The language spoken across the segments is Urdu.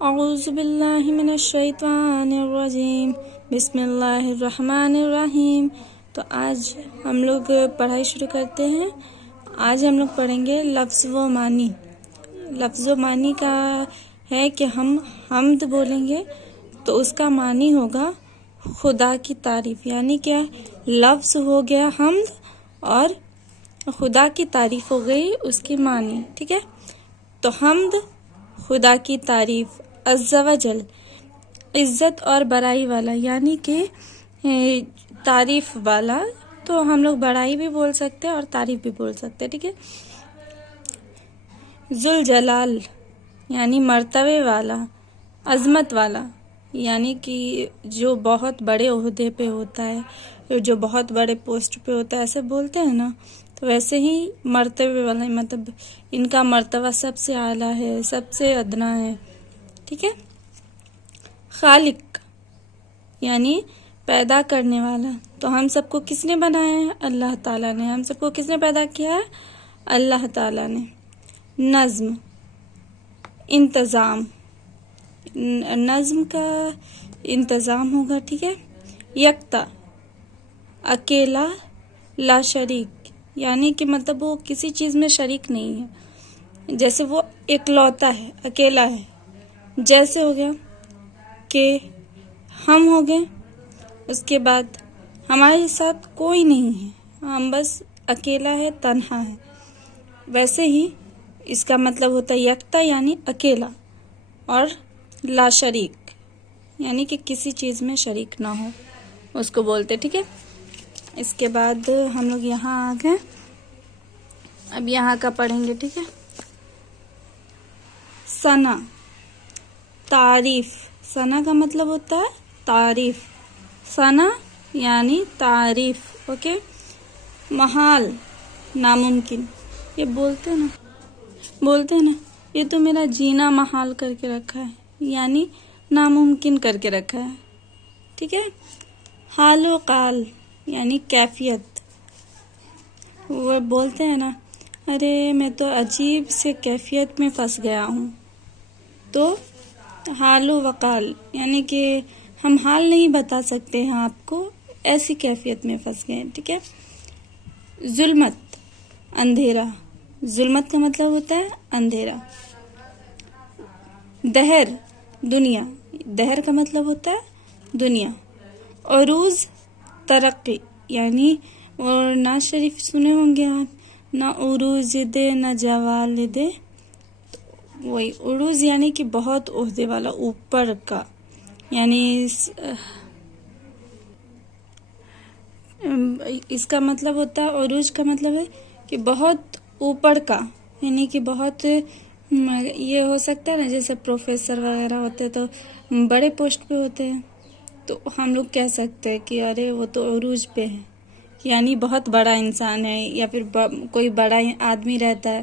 اعوذ باللہ من الشیطان الرجیم بسم اللہ الرحمن الرحیم۔ تو آج ہم لوگ پڑھائی شروع کرتے ہیں۔ آج ہم لوگ پڑھیں گے لفظ و معنی۔ لفظ و معنی کا ہے کہ ہم حمد بولیں گے تو اس کا معنی ہوگا خدا کی تعریف، یعنی کیا لفظ ہو گیا حمد اور خدا کی تعریف ہو گئی اس کی معنی، ٹھیک ہے۔ تو حمد خدا کی تعریف، عز و جل عزت اور بڑائی والا، یعنی کہ تعریف والا، تو ہم لوگ بڑائی بھی بول سکتے ہیں اور تعریف بھی بول سکتے ہیں، ٹھیک ہے۔ ذوالجلال یعنی مرتبے والا، عظمت والا، یعنی کہ جو بہت بڑے عہدے پہ ہوتا ہے، جو بہت بڑے پوسٹ پہ ہوتا ہے، ایسے بولتے ہیں نا، تو ویسے ہی مرتبے والا، مطلب ان کا مرتبہ سب سے اعلیٰ ہے، سب سے ادنا ہے، ٹھیک ہے۔ خالق یعنی پیدا کرنے والا، تو ہم سب کو کس نے بنایا ہے؟ اللہ تعالیٰ نے۔ ہم سب کو کس نے پیدا کیا ہے؟ اللہ تعالیٰ نے۔ نظم انتظام، نظم کا انتظام ہوگا، ٹھیک ہے۔ یکتا اکیلا، لا شریک، یعنی کہ مطلب وہ کسی چیز میں شریک نہیں ہے، جیسے وہ اکلوتا ہے، اکیلا ہے۔ جیسے ہو گیا کہ ہم ہو گئے، اس کے بعد ہمارے ساتھ کوئی نہیں ہے، ہم بس اکیلا ہے، تنہا ہے، ویسے ہی اس کا مطلب ہوتا ہے یکتا یعنی اکیلا، اور لا شریک یعنی کہ کسی چیز میں شریک نہ ہو، اس کو بولتے، ٹھیک ہے۔ اس کے بعد ہم لوگ یہاں آ گئے، اب یہاں کا پڑھیں گے، ٹھیک ہے۔ ثنا تعریف، ثنا کا مطلب ہوتا ہے تعریف، ثنا یعنی تعریف، اوکے۔ محال ناممکن، یہ بولتے نا یہ تو میرا جینا محال کر کے رکھا ہے، یعنی ناممکن کر کے رکھا ہے، ٹھیک ہے۔ حال و قال یعنی کیفیت، وہ بولتے ہیں نا، ارے میں تو عجیب سے کیفیت میں پھنس گیا ہوں، تو حال و وقال یعنی کہ ہم حال نہیں بتا سکتے ہیں آپ کو، ایسی کیفیت میں پھنس گئے، ٹھیک ہے۔ ظلمت اندھیرا، ظلمت کا مطلب ہوتا ہے اندھیرا۔ دہر دنیا، دہر کا مطلب ہوتا ہے دنیا۔ عروج ترقی، یعنی اور نعت شریف سنے ہوں گے آپ، نہ عروج دے نہ جوال دے، وہی عروج یعنی کہ بہت عہدے والا، اوپر کا، یعنی اس کا مطلب ہوتا ہے، عروج کا مطلب ہے کہ بہت اوپر کا، یعنی کہ بہت، یہ ہو سکتا ہے نا، جیسے پروفیسر وغیرہ ہوتے تو بڑے پوسٹ پہ ہوتے ہیں، تو ہم لوگ کہہ سکتے ہیں کہ ارے وہ تو عروج پہ ہے، یعنی بہت بڑا انسان ہے، یا پھر کوئی بڑا آدمی رہتا ہے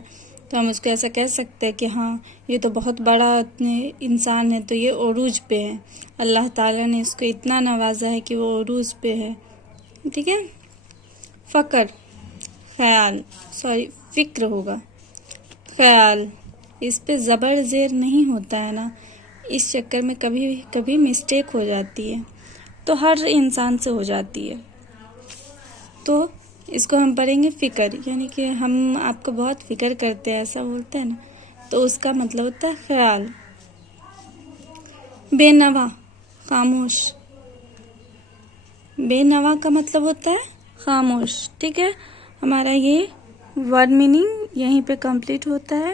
تو ہم اس کو ایسا کہہ سکتے ہیں کہ ہاں یہ تو بہت بڑا انسان ہے، تو یہ عروج پہ ہے، اللہ تعالیٰ نے اس کو اتنا نوازا ہے کہ وہ عروج پہ ہے، ٹھیک ہے۔ فکر خیال، فکر ہوگا، خیال، اس پہ زبر زیر نہیں ہوتا ہے نا، اس چکر میں کبھی کبھی مسٹیک ہو جاتی ہے، تو ہر انسان سے ہو جاتی ہے، تو اس کو ہم پڑھیں گے فکر، یعنی کہ ہم آپ کو بہت فکر کرتے ہیں، ایسا بولتے ہیں نا، تو اس کا مطلب ہوتا ہے خیال۔ بے نوا خاموش، بے نوا کا مطلب ہوتا ہے خاموش، ٹھیک ہے۔ ہمارا یہ ورڈ میننگ یہیں پہ کمپلیٹ ہوتا ہے۔